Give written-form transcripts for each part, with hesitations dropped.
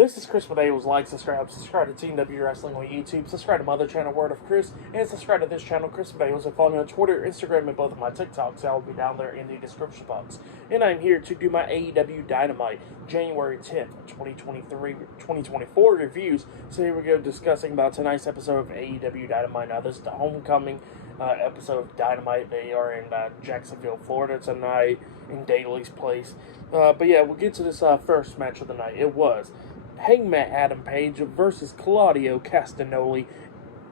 This is Chris Medeiros. Like, subscribe to Team W Wrestling on YouTube, subscribe to my other channel, Word of Chris, and subscribe to this channel, Chris Medeiros, and follow me on Twitter, Instagram, and both of my TikToks. I will be down there in the description box. And I'm here to do my AEW Dynamite January 10th, 2024 reviews. So here we go, discussing about tonight's episode of AEW Dynamite. Now, this is the homecoming episode of Dynamite. They are in Jacksonville, Florida tonight, in Daly's place. But yeah, we'll get to this first match of the night. It was Hangman Adam Page versus Claudio Castagnoli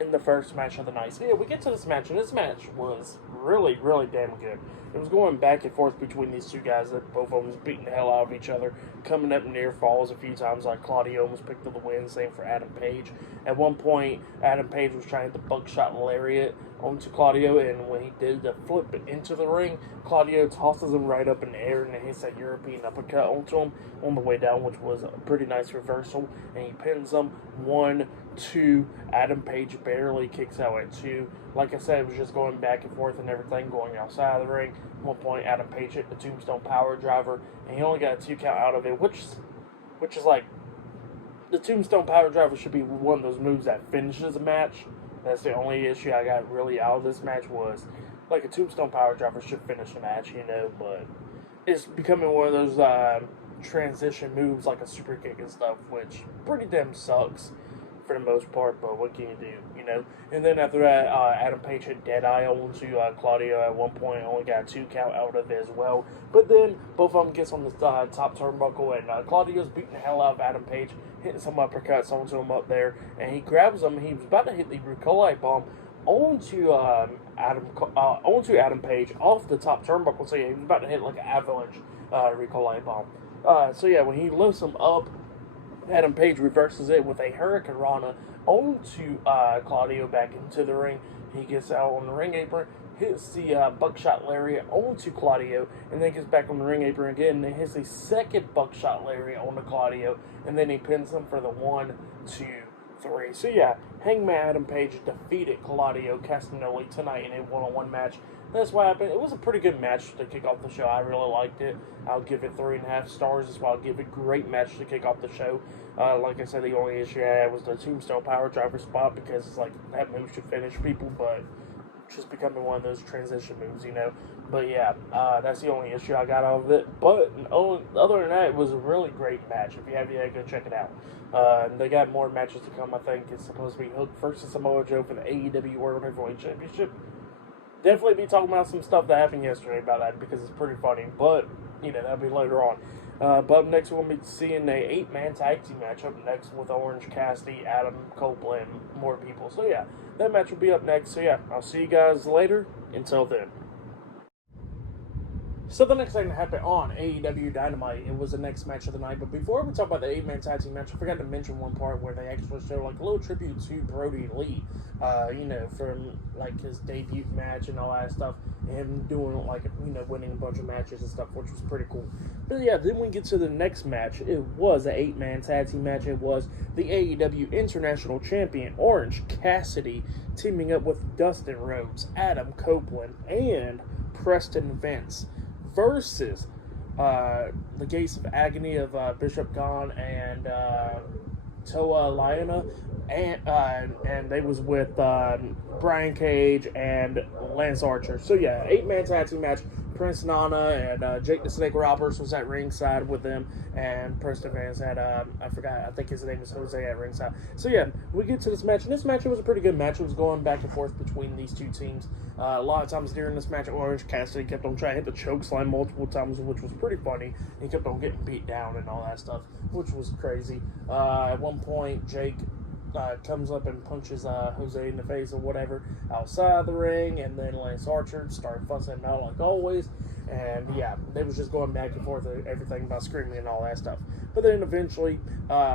in the first match of the night. So yeah, we get to this match, and this match was really, really damn good. It was going back and forth between these two guys that both of them was beating the hell out of each other, coming up near falls a few times, like Claudio almost picked up the win, same for Adam Page. At one point, Adam Page was trying to buckshot lariat onto Claudio, and when he did the flip into the ring, Claudio tosses him right up in the air and then hits that European uppercut onto him on the way down, which was a pretty nice reversal, and he pins him 1, 2. Adam Page barely kicks out at 2. Like I said, it was just going back and forth and everything, going outside of the ring. At one point, Adam Page hit the Tombstone Power Driver, and he only got a 2 count out of it, which is like, the Tombstone Power Driver should be one of those moves that finishes a match. That's the only issue I got really out of this match, was like a Tombstone Power Driver should finish the match, but it's becoming one of those transition moves like a super kick and stuff, which pretty damn sucks for the most part, but what can you do, And then after that, Adam Page hit Deadeye onto Claudio at one point, only got a 2 count out of it as well. But then both of them gets on the top turnbuckle, and Claudio's beating the hell out of Adam Page, hitting some uppercuts onto him up there, and he grabs him. He was about to hit the Ricolite bomb onto Adam Page off the top turnbuckle. So yeah, he was about to hit like an avalanche Ricolite bomb. So yeah, when he lifts him up, Adam Page reverses it with a Hurricane Rana onto Claudio back into the ring. He gets out on the ring apron, hits the buckshot lariat onto Claudio, and then gets back on the ring apron again, and then hits a second buckshot lariat onto Claudio, and then he pins him for the 1, 2, 3. So yeah, Hangman Adam Page defeated Claudio Castagnoli tonight in a one-on-one match. That's what happened. It was a pretty good match to kick off the show. I really liked it. I'll give it 3.5 stars. That's why I'll give it a great match to kick off the show. Like I said, the only issue I had was the Tombstone Power Driver spot, because it's like that move should finish people, but it's just becoming one of those transition moves, But yeah, that's the only issue I got out of it. But other than that, it was a really great match. If you have yet, go check it out. They got more matches to come. I think it's supposed to be Hook versus Samoa Joe for the AEW World Heavyweight Championship. Definitely be talking about some stuff that happened yesterday about that, because it's pretty funny, but, that'll be later on. But up next, we'll be seeing a 8-man tag team match up next with Orange Cassidy, Adam Copeland, more people. So yeah, that match will be up next. So yeah, I'll see you guys later. Until then. So the next thing that happened on AEW Dynamite, it was the next match of the night. But before we talk about the 8-man tag team match, I forgot to mention one part where they actually showed like a little tribute to Brody Lee, from like his debut match and all that stuff, and him doing like, winning a bunch of matches and stuff, which was pretty cool. But yeah, then we get to the next match. It was an 8-man tag team match. It was the AEW International Champion Orange Cassidy teaming up with Dustin Rhodes, Adam Copeland, and Preston Vance versus the Gates of Agony of Bishop Gunn and Toa Liona, and they was with Brian Cage and Lance Archer. So yeah, 8-man tag team match. Prince Nana and Jake the Snake Roberts was at ringside with them, and Preston Vance had, I think his name was Jose at ringside. So yeah, we get to this match, and this match, it was a pretty good match. It was going back and forth between these two teams. A lot of times during this match, Orange Cassidy kept on trying to hit the choke slam multiple times, which was pretty funny. He kept on getting beat down and all that stuff, which was crazy. At one point, Jake comes up and punches Jose in the face or whatever outside the ring, and then Lance Archer started fussing him out like always, and yeah, they was just going back and forth everything about screaming and all that stuff. But then eventually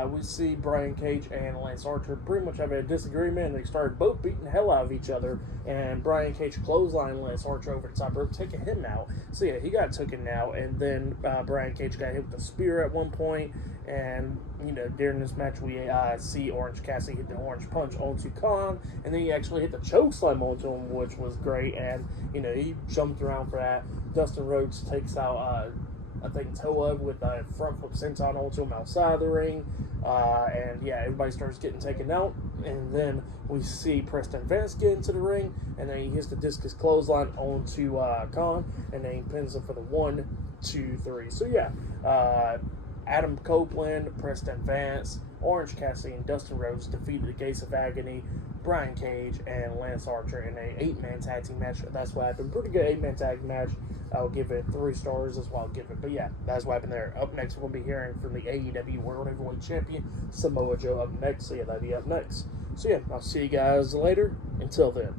we see Brian Cage and Lance Archer pretty much have a disagreement, and they started both beating the hell out of each other, and Brian Cage clotheslined Lance Archer over the top rope, taking him out. So yeah, he got taken out, and then Brian Cage got hit with a spear at one point. And, during this match, we see Orange Cassidy hit the Orange Punch onto Khan, and then he actually hit the chokeslam onto him, which was great, and, he jumped around for that. Dustin Rhodes takes out I think, Toa with a front flip senton onto him outside the ring. And yeah, everybody starts getting taken out. And then we see Preston Vance get into the ring. And then he hits the discus clothesline onto Khan. And then he pins him for the 1, 2, 3. So yeah, Adam Copeland, Preston Vance, Orange Cassidy, and Dustin Rhodes defeated the Gates of Agony, Brian Cage, and Lance Archer in a 8-man tag team match. That's what happened. Pretty good 8-man tag match. I'll give it 3 stars as well. I'll give it. But yeah, that's what happened there. Up next, we'll be hearing from the AEW World Heavyweight Champion, Samoa Joe, up next. So yeah, that'll be up next. So yeah, I'll see you guys later. Until then.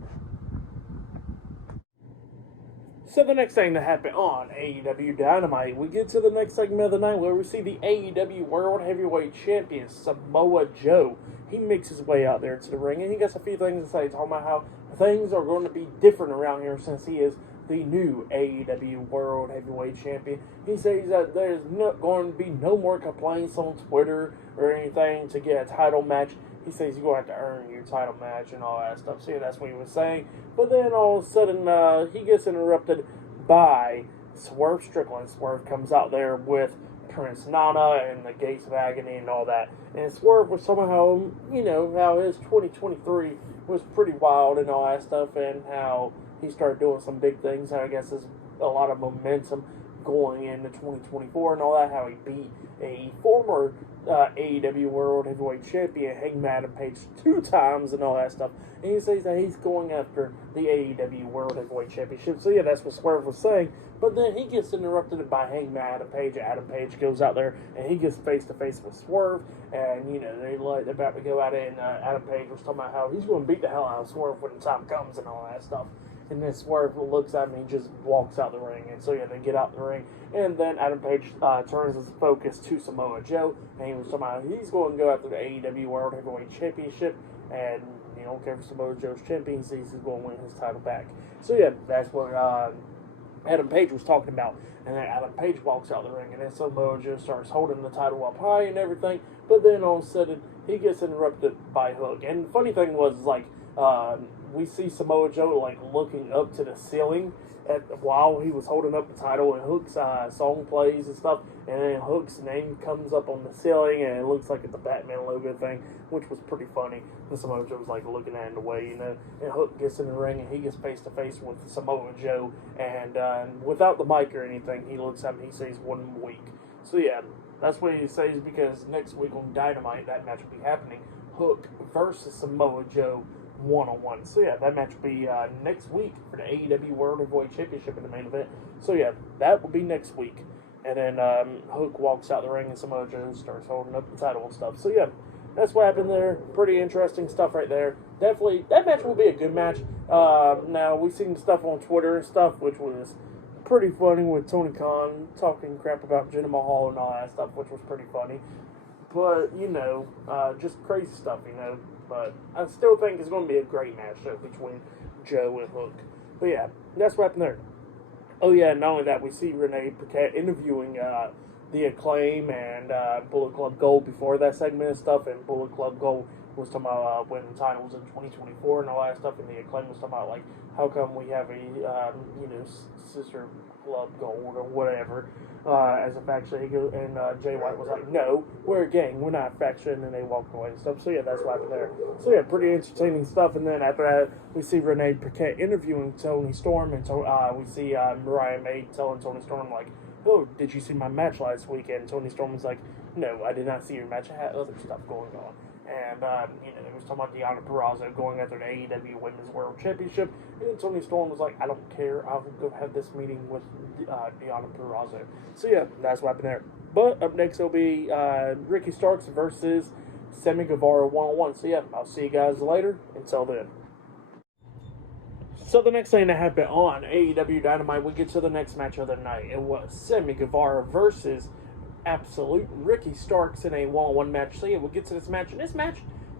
So the next thing to happen on AEW Dynamite, we get to the next segment of the night where we see the AEW World Heavyweight Champion, Samoa Joe. He makes his way out there to the ring, and he got a few things to say, talking about how things are going to be different around here since he is the new AEW World Heavyweight Champion. He says that there's not going to be no more complaints on Twitter or anything to get a title match. He says you're going to have to earn your title match and all that stuff. So yeah, that's what he was saying. But then all of a sudden, he gets interrupted by Swerve Strickland. Swerve comes out there with Prince Nana and the Gates of Agony and all that. And Swerve was somehow, how his 2023 was pretty wild and all that stuff, and how he started doing some big things. I guess there's a lot of momentum going into 2024 and all that, how he beat a former AEW World Heavyweight Champion, Hangman Adam Page, 2 times and all that stuff. And he says that he's going after the AEW World Heavyweight Championship. So yeah, that's what Swerve was saying. But then he gets interrupted by Hangman Adam Page. Adam Page goes out there and he gets face to face with Swerve. And they're about to go at it. And Adam Page was talking about how he's going to beat the hell out of Swerve when the time comes and all that stuff. And then Swerve looks at me and just walks out the ring. And so yeah, they get out the ring. And then Adam Page turns his focus to Samoa Joe. And he was talking about he's going to go after the AEW World Heavyweight Championship. And he don't care if Samoa Joe's champion. He says he's going to win his title back. So yeah, that's what Adam Page was talking about. And then Adam Page walks out the ring. And then Samoa Joe starts holding the title up high and everything. But then all of a sudden, he gets interrupted by Hook. And the funny thing was, we see Samoa Joe looking up to the ceiling while he was holding up the title, and Hook's song plays and stuff, and then Hook's name comes up on the ceiling, and it looks like it's a Batman logo thing, which was pretty funny. And Samoa Joe was looking at it in the way, and Hook gets in the ring, and he gets face to face with Samoa Joe, and without the mic or anything, he looks at him, he says 1 week. So yeah, that's what he says, because next week on Dynamite, that match will be happening. Hook versus Samoa Joe 1-on-1. So yeah, that match will be next week for the AEW World Heavyweight Championship in the main event. So yeah, that will be next week. And then Hook walks out the ring and Samoa Joe starts holding up the title and stuff. So yeah, that's what happened there. Pretty interesting stuff right there. Definitely, that match will be a good match. Now, we've seen stuff on Twitter and stuff, which was pretty funny with Tony Khan talking crap about Jinder Mahal and all that stuff, which was pretty funny. But, just crazy stuff, But I still think it's going to be a great match between Joe and Hook. But yeah, that's what happened there. Oh yeah, and not only that, we see Renee Paquette interviewing the Acclaim and Bullet Club Gold before that segment and stuff, and Bullet Club Gold was talking about winning titles in 2024 and all that stuff, and the Acclaim was talking about how come we have a sister club gold or whatever as a faction. And Jay White was like, no, we're a gang, we're not a faction, and they walked away and stuff. So yeah, that's what happened there. So yeah, pretty entertaining stuff. And then after that, we see Renee Paquette interviewing Tony Storm, and we see Mariah May telling Tony Storm oh, did you see my match last weekend? And Tony Storm was like, no, I did not see your match. I had other stuff going on. And, it was talking about Deonna Purrazzo going after the AEW Women's World Championship. And then Tony Storm was like, I don't care. I'll go have this meeting with Deonna Purrazzo. So, yeah, that's what happened there. But up next will be Ricky Starks versus Sammy Guevara 1-on-1. So, yeah, I'll see you guys later. Until then. So the next thing that happened on AEW Dynamite, we get to the next match of the night. It was Sammy Guevara versus Absolute Ricky Starks in a 1-on-1 match. So yeah, we'll get to this match. And this match,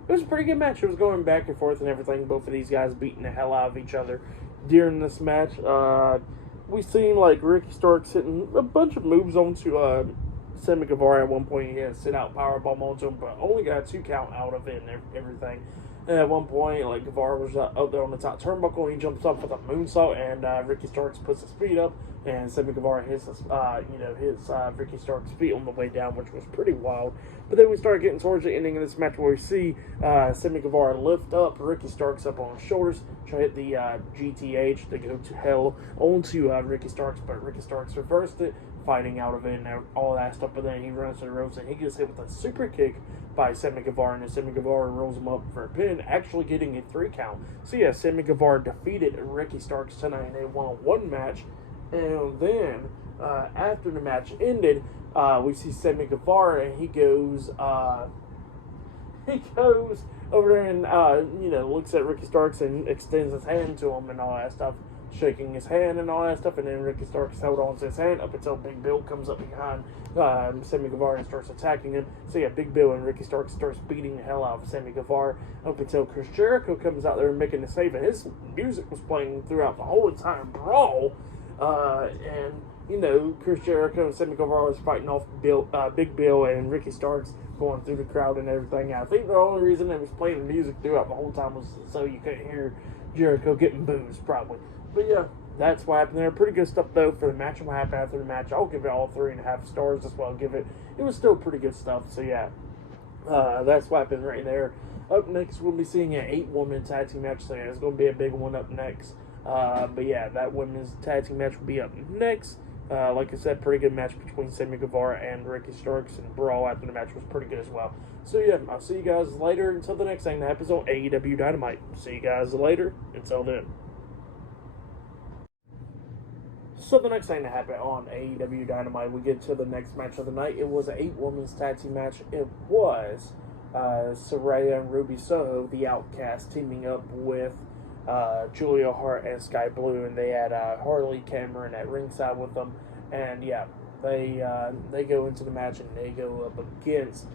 it was a pretty good match. It was going back and forth and everything. Both of these guys beating the hell out of each other during this match. We seen Ricky Starks hitting a bunch of moves onto Sammy Guevara at one point. He had a sit-out powerbomb onto him, but only got a 2 count out of it and everything. And at one point, like, Guevara was out there on the top turnbuckle, and he jumps up with a moonsault, and Ricky Starks puts his feet up, and Sammy Guevara hits his Ricky Starks' feet on the way down, which was pretty wild. But then we start getting towards the ending of this match, where we see Sammy Guevara lift up Ricky Starks up on his shoulders, try to hit the GTH to go to hell onto Ricky Starks, but Ricky Starks reversed it, fighting out of it and all that stuff. But then he runs to the ropes and he gets hit with a super kick by Sammy Guevara, and Sammy Guevara rolls him up for a pin, actually getting a 3 count. So yeah, Sammy Guevara defeated Ricky Starks tonight in a one-on-one match. And then after the match ended, we see Sammy Guevara, and he goes over there and looks at Ricky Starks and extends his hand to him and all that stuff, shaking his hand and all that stuff. And then Ricky Starks held on to his hand up until Big Bill comes up behind Sammy Guevara and starts attacking him. So yeah, Big Bill and Ricky Starks starts beating the hell out of Sammy Guevara up until Chris Jericho comes out there and making the save, and his music was playing throughout the whole entire brawl. Chris Jericho and Sammy Guevara was fighting off Big Bill and Ricky Starks, going through the crowd and everything. I think the only reason they was playing the music throughout the whole time was so you couldn't hear Jericho getting boozed, probably. But yeah, that's what happened there. Pretty good stuff, though, for the match. And what happened after the match, I'll give it all 3.5 stars. That's what I'll give it. It was still pretty good stuff. So yeah, that's what happened right there. Up next, we'll be seeing an 8-woman tag team match. So yeah, it's going to be a big one up next. But yeah, that women's tag team match will be up next. Like I said, pretty good match between Sammy Guevara and Ricky Starks, and brawl after the match was pretty good as well. So yeah, I'll see you guys later until the next thing that happens on AEW Dynamite. See you guys later. Until then. So the next thing that happened on AEW Dynamite, we get to the next match of the night. It was an 8-women's tag team match. It was Saraya and Ruby Soho, the Outcast, teaming up with Julia Hart and Sky Blue, and they had Harley Cameron at ringside with them. And yeah, they go into the match and they go up against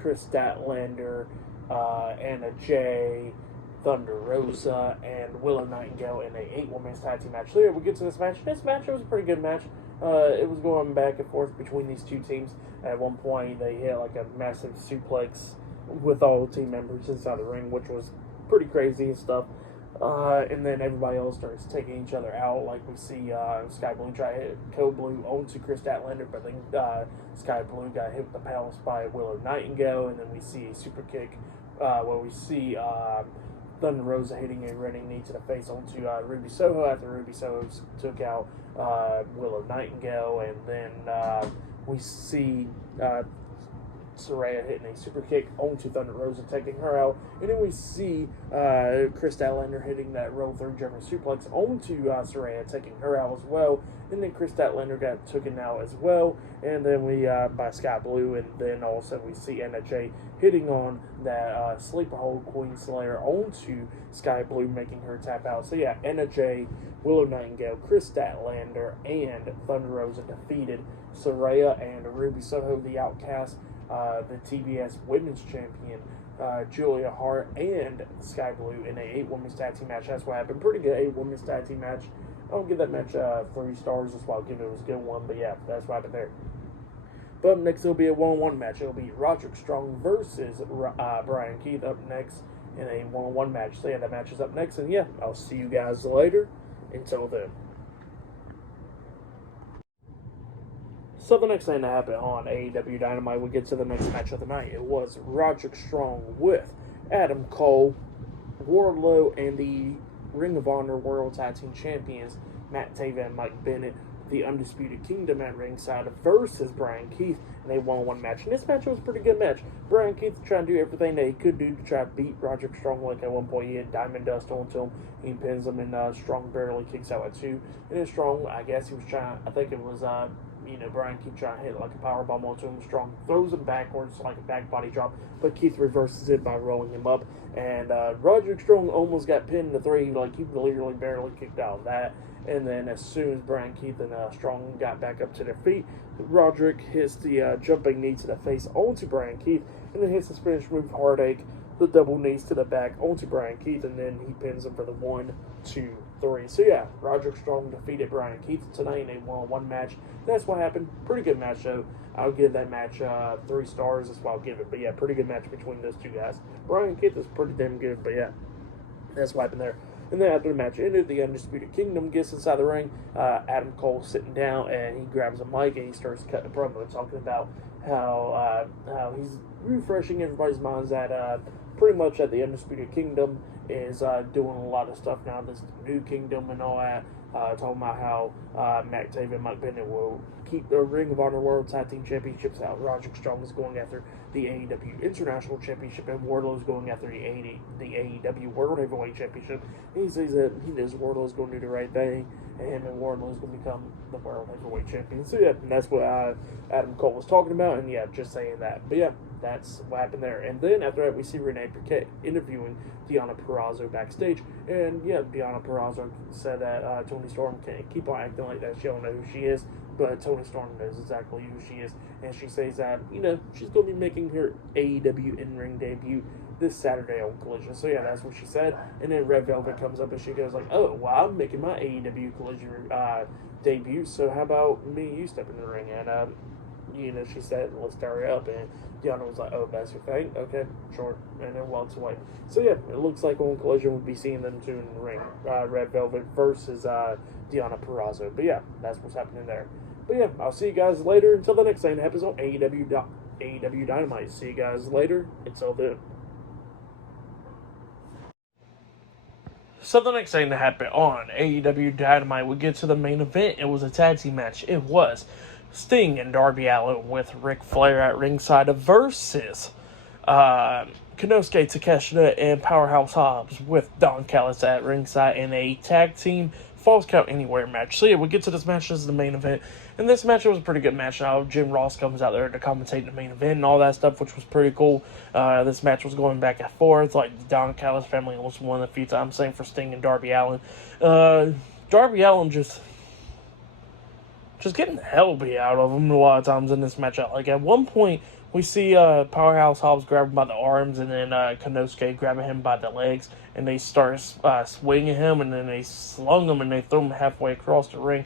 Chris Statlander, Anna Jay, Thunder Rosa, and Willow Nightingale in a 8-women's tag team match. So yeah, we get to this match. This match, it was a pretty good match. It was going back and forth between these two teams. At one point, they hit like a massive suplex with all the team members inside the ring, which was pretty crazy and stuff. And then everybody else starts taking each other out. Like we see Sky Blue try to hit Code Blue onto Chris Statlander, but then Sky Blue got hit with the palace by Willow Nightingale. And then we see a super kick where we see Thunder Rosa hitting a running knee to the face onto Ruby Soho after Ruby Soho took out Willow Nightingale. And then we see Saraya hitting a super kick onto Thunder Rosa, taking her out. And then we see Chris Statlander hitting that roll through German suplex onto Saraya, taking her out as well. And then Chris Statlander got taken out as well. And then we, by Sky Blue, and then also we see Anna Jay hitting on that sleeper hold Queen Slayer onto Sky Blue, making her tap out. So yeah, Anna Jay, Willow Nightingale, Chris Statlander, and Thunder Rosa defeated Saraya and Ruby Soho, the Outcast, the TBS Women's Champion, Julia Hart, and Sky Blue in a 8-women's tag team match. That's what happened. Pretty good 8-women's tag team match. I don't give that match 3 stars. That's why I'll give it was a good one. But yeah, that's what happened there. But next, it'll be a 1-on-1 match. It'll be Roderick Strong versus Brian Keith up next in a 1-on-1 match. So yeah, that match is up next. And yeah, I'll see you guys later. Until then. So the next thing that happened on AEW Dynamite, we get to the next match of the night. It was Roderick Strong with Adam Cole, Wardlow, and the Ring of Honor World Tag Team Champions, Matt Taven and Mike Bennett, the Undisputed Kingdom at ringside versus Brian Keith in a 1-on-1 match. And this match was a pretty good match. Brian Keith trying to do everything that he could do to try to beat Roderick Strong. Like at one point he had Diamond Dust onto him. He pins him, and Strong barely kicks out at 2. And then Strong, I guess he was trying, I think it was Brian Keith trying to hit like a powerbomb onto him. Strong throws him backwards like a back body drop, but Keith reverses it by rolling him up. And Roderick Strong almost got pinned to 3. Like he literally barely kicked out of that. And then as soon as Brian Keith and Strong got back up to their feet, Roderick hits the jumping knee to the face onto Brian Keith, and then hits his finish move Heartache, the double knees to the back onto Brian Keith, and then he pins him for the 1, 2, 3. So yeah, Roderick Strong defeated Brian Keith tonight in a one-on-one match. That's what happened. Pretty good match, though. I'll give that match 3 stars. That's what I'll give it. But yeah, pretty good match between those two guys. Brian Keith is pretty damn good, but yeah, that's what happened there. And then after the match ended, the Undisputed Kingdom gets inside the ring. Adam Cole sitting down, and he grabs a mic and he starts cutting a promo, talking about how he's refreshing everybody's minds that pretty much that the Undisputed Kingdom is doing a lot of stuff now. This new kingdom and all that. Talking about how Matt Taven and Mike Bennett will keep the Ring of Honor World Tag Team Championships out. Roderick Strong is going after the AEW International Championship, and Wardlow is going after the AEW World Heavyweight Championship. And he says that he knows Wardlow is going to do the right thing, and him and Wardlow is going to become the World Heavyweight Champion. So yeah, and that's what Adam Cole was talking about, and yeah, just saying that. But yeah, that's what happened there. And then after that, we see Renee Paquette interviewing Deonna Purrazzo backstage. And yeah, Deonna Purrazzo said that Toni Storm can't keep on acting like that. She don't know who she is, but Toni Storm knows exactly who she is. And she says that, she's going to be making her AEW in-ring debut this Saturday on Collision. So yeah, that's what she said. And then Red Velvet comes up and she goes like, oh, well, I'm making my AEW Collision debut, so how about me and you step in the ring? And she said, let's hurry up. And Deonna was like, oh, that's your thing? Okay, sure. And then walks away. So yeah, it looks like on Collision we'll be seeing them two in the ring. Red Velvet versus Deonna Purrazzo. But yeah, that's what's happening there. But yeah, I'll see you guys later. Until the next time that happens on AEW Dynamite. See you guys later. Until then. So the next thing that happened on AEW Dynamite, we get to the main event. It was a tag team match. It was Sting and Darby Allin with Ric Flair at ringside versus Konosuke Takeshita and Powerhouse Hobbs with Don Callis at ringside in a tag team Falls Count Anywhere match. So yeah, we get to this match. This is the main event. And this match was a pretty good match. Now, Jim Ross comes out there to commentate the main event and all that stuff, which was pretty cool. This match was going back and forth. Like, the Don Callis family almost won a few times. Same for Sting and Darby Allin. Darby Allin just getting the hell beat out of him a lot of times in this match. Like, at one point, we see Powerhouse Hobbs grab him by the arms, and then Konosuke grabbing him by the legs, and they start swinging him, and then they slung him, and they threw him halfway across the ring,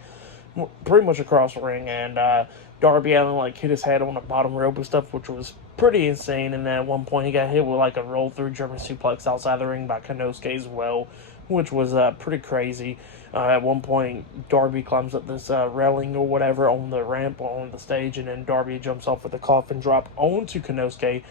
pretty much across the ring, and Darby Allin, hit his head on the bottom rope and stuff, which was pretty insane, and then at one point he got hit with, a roll-through German suplex outside the ring by Konosuke as well, which was pretty crazy. At one point, Darby climbs up this railing or whatever on the ramp on the stage, and then Darby jumps off with a coffin drop onto Konosuke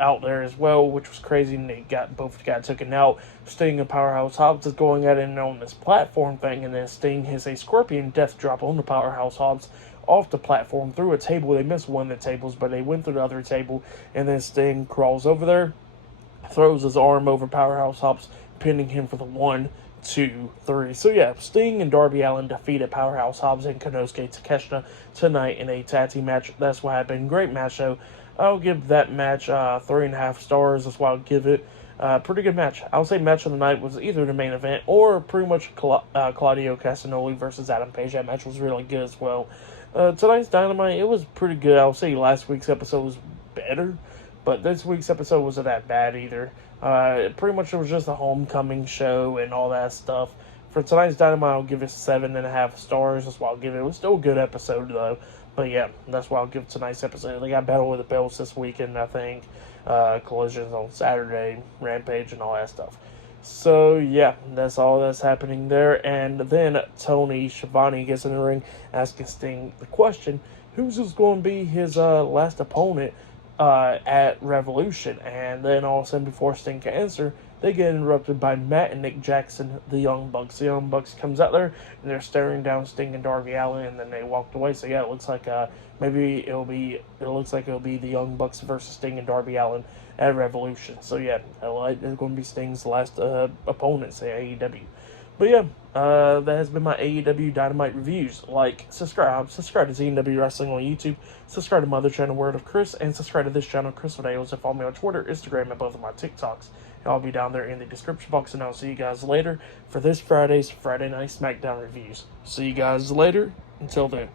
out there as well, which was crazy, and they both got taken out. Sting and Powerhouse Hobbs is going at it on this platform thing, and then Sting hits a scorpion death drop on the Powerhouse Hobbs off the platform through a table. They missed one of the tables, but they went through the other table, and then Sting crawls over there, throws his arm over Powerhouse Hobbs, pinning him for the 1, 2, 3. So yeah, Sting and Darby Allin defeated Powerhouse Hobbs and Konosuke Takeshita tonight in a tag team match. That's what happened. Great match, though. I'll give that match 3.5 stars. That's why I'll give it. Pretty good match. I would say match of the night was either the main event or pretty much Claudio Castagnoli versus Adam Page. That match was really good as well. Tonight's Dynamite, it was pretty good. I would say last week's episode was better, but this week's episode wasn't that bad either. Pretty much it was just a homecoming show and all that stuff. For tonight's Dynamite, I'll give it 7.5 stars. That's why I'll give it. It was still a good episode, though. But yeah, that's why I'll give tonight's episode. They got Battle of the Belts this weekend, I think. Collisions on Saturday, Rampage, and all that stuff. So yeah, that's all that's happening there. And then Tony Schiavone gets in the ring, asking Sting the question, who's going to be his last opponent at Revolution? And then all of a sudden, before Sting can answer, they get interrupted by Matt and Nick Jackson, the Young Bucks. The Young Bucks comes out there, and they're staring down Sting and Darby Allin, and then they walked away. So yeah, it looks like it'll be the Young Bucks versus Sting and Darby Allin at Revolution. So yeah, it's going to be Sting's last opponents at AEW. But yeah, that has been my AEW Dynamite reviews. Subscribe to AEW Wrestling on YouTube, subscribe to my other channel, Word of Chris, and subscribe to this channel, Chris Videos, and follow me on Twitter, Instagram, and both of my TikToks. I'll be down there in the description box, and I'll see you guys later for this Friday's Friday Night SmackDown reviews. See you guys later. Until then.